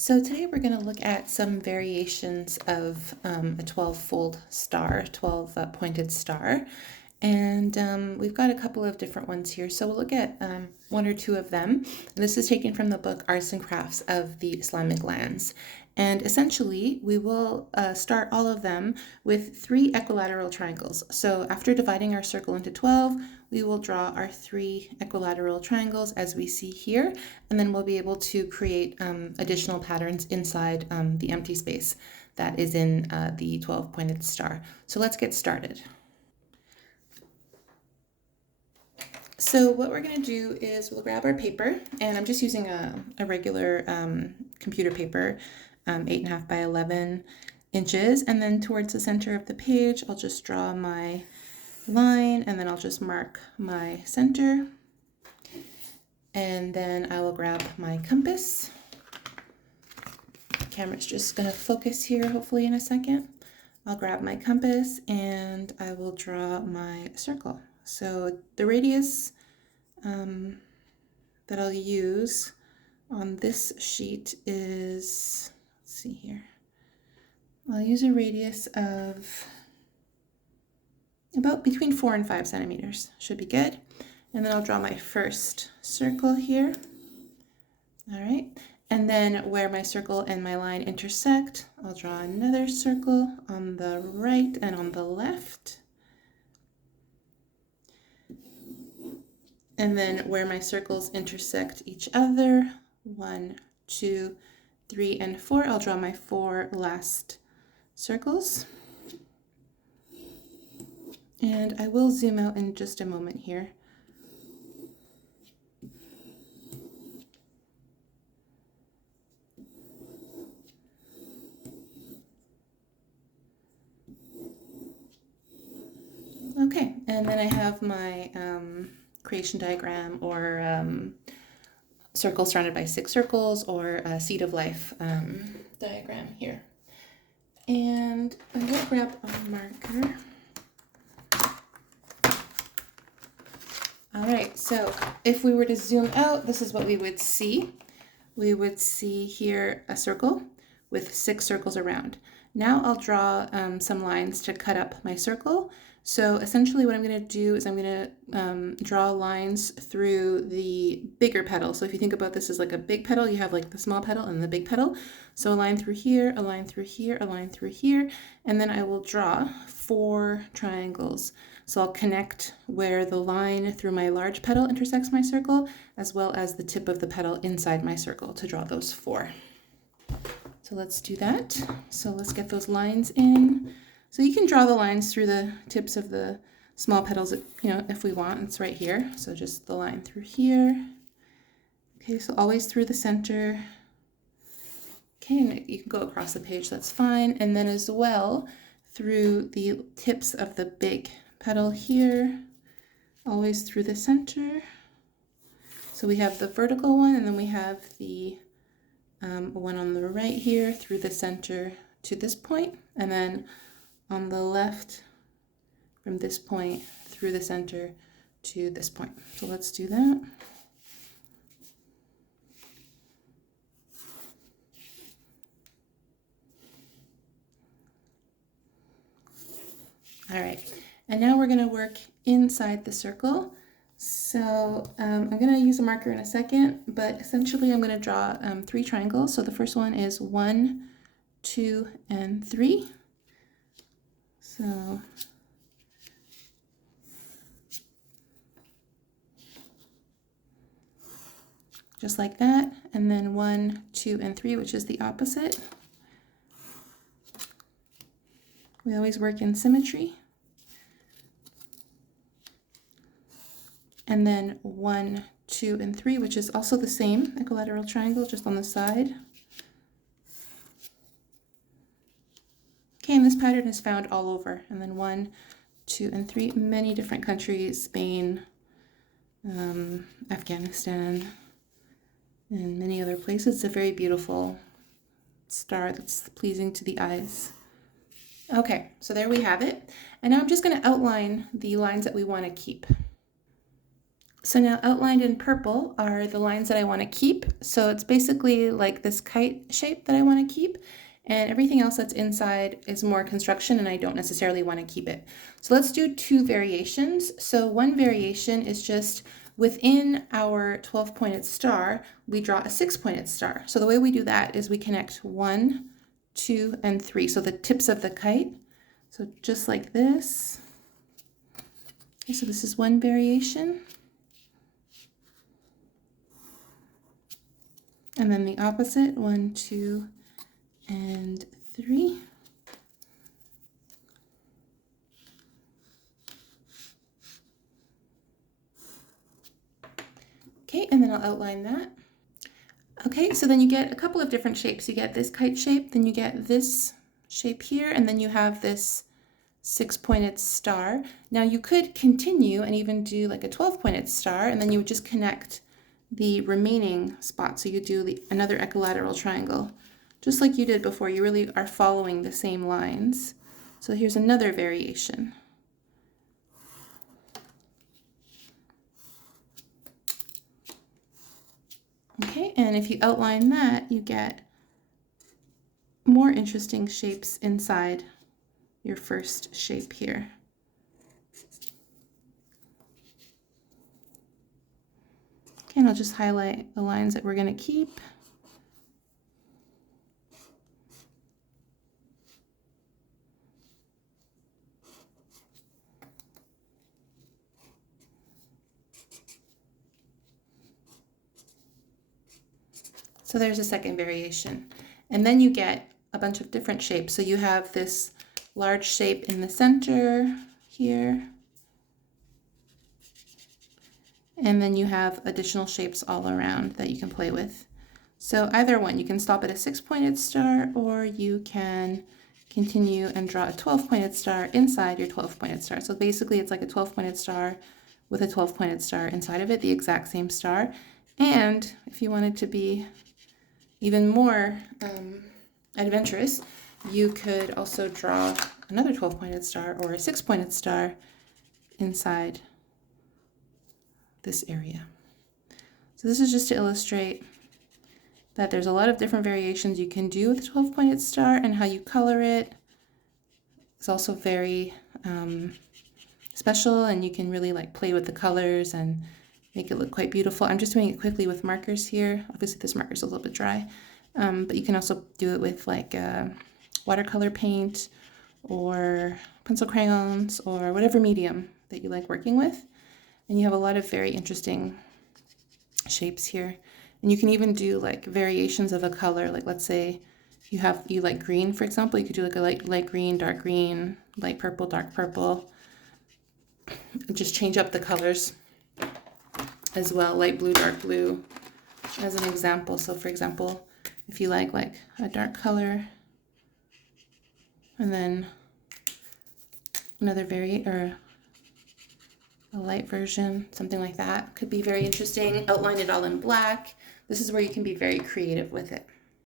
So today we're going to look at some variations of a 12-fold star, 12 pointed star. And we've got a couple of different ones here. So we'll look at one or two of them. And this is taken from the book Arts and Crafts of the Islamic Lands. And essentially, we will start all of them with 3 equilateral triangles. So after dividing our circle into 12, we will draw our 3 equilateral triangles as we see here, and then we'll be able to create additional patterns inside the empty space that is in the 12-pointed star. So let's get started. So what we're going to do is we'll grab our paper, and I'm just using a regular computer paper, 8.5 by 11 inches, and then towards the center of the page I'll just draw my line, and then I'll just mark my center, and then I will grab my compass. The camera's just going to focus here hopefully in a second. I'll grab my compass and I will draw my circle. So the radius that I'll use on this sheet is, let's see here, I'll use a radius of about between 4 and 5 centimeters, should be good. And then I'll draw my first circle here. All right, and then where my circle and my line intersect, I'll draw another circle on the right and on the left. And then where my circles intersect each other, 1, 2, 3, and 4, I'll draw my 4 last circles. And I will zoom out in just a moment here. Okay, and then I have my creation diagram, or circle surrounded by 6 circles, or a seed of life diagram here. And I will grab a marker. All right, so if we were to zoom out, this is what we would see. We would see here a circle with 6 circles around. Now I'll draw some lines to cut up my circle. So essentially what I'm going to do is I'm going to draw lines through the bigger petal. So if you think about this as like a big petal, you have like the small petal and the big petal. So a line through here, a line through here, a line through here, and then I will draw 4 triangles. So I'll connect where the line through my large petal intersects my circle, as well as the tip of the petal inside my circle to draw those 4. So let's do that. So let's get those lines in. So you can draw the lines through the tips of the small petals, if we want. It's right here. So just the line through here. Okay, so always through the center. Okay, and you can go across the page, that's fine. And then as well, through the tips of the big petal here, always through the center. So we have the vertical one, and then we have the one on the right here through the center to this point, and then on the left from this point through the center to this point. So let's do that. All right, and now we're going to work inside the circle. So I'm going to use a marker in a second, but essentially I'm going to draw 3 triangles. So the first one is 1, 2, and 3. So just like that, and then 1, 2, and 3, which is the opposite. We always work in symmetry. And then 1, 2, and 3, which is also the same equilateral triangle, just on the side. Okay, and this pattern is found all over. And then 1, 2, and 3, many different countries, Spain, Afghanistan, and many other places. It's a very beautiful star that's pleasing to the eyes. Okay, so there we have it. And now I'm just going to outline the lines that we want to keep. So now outlined in purple are the lines that I want to keep. So it's basically like this kite shape that I want to keep, and everything else that's inside is more construction and I don't necessarily want to keep it. So let's do two variations. So one variation is just within our 12-pointed star, we draw a 6-pointed star. So the way we do that is we connect 1, 2, and 3. So the tips of the kite. So just like this. Okay, so this is one variation. And then the opposite, 1, 2, and 3. Okay, and then I'll outline that. Okay, so then you get a couple of different shapes. You get this kite shape, then you get this shape here, and then you have this 6-pointed star. Now you could continue and even do like a 12-pointed star, and then you would just connect the remaining spots. So you do another equilateral triangle, just like you did before. You really are following the same lines. So here's another variation. Okay, and if you outline that, you get more interesting shapes inside your first shape here. Okay, and I'll just highlight the lines that we're going to keep. So there's a second variation. And then you get a bunch of different shapes. So you have this large shape in the center here. And then you have additional shapes all around that you can play with. So either one, you can stop at a 6-pointed star, or you can continue and draw a 12-pointed star inside your 12-pointed star. So basically it's like a 12-pointed star with a 12-pointed star inside of it, the exact same star. And if you wanted to be even more adventurous, you could also draw another 12-pointed star or a 6-pointed star inside this area. So this is just to illustrate that there's a lot of different variations you can do with a 12-pointed star, and how you color it is also very special, and you can really like play with the colors and make it look quite beautiful. I'm just doing it quickly with markers here. Obviously this marker is a little bit dry, but you can also do it with like watercolor paint or pencil crayons or whatever medium that you like working with. And you have a lot of very interesting shapes here. And you can even do like variations of a color. Like let's say you like green, for example, you could do like a light green, dark green, light purple, dark purple. Just change up the colors as well, light blue, dark blue, as an example. So for example, if you like a dark color and then another or a light version, something like that could be very interesting. Outline it all in black. This is where you can be very creative with it.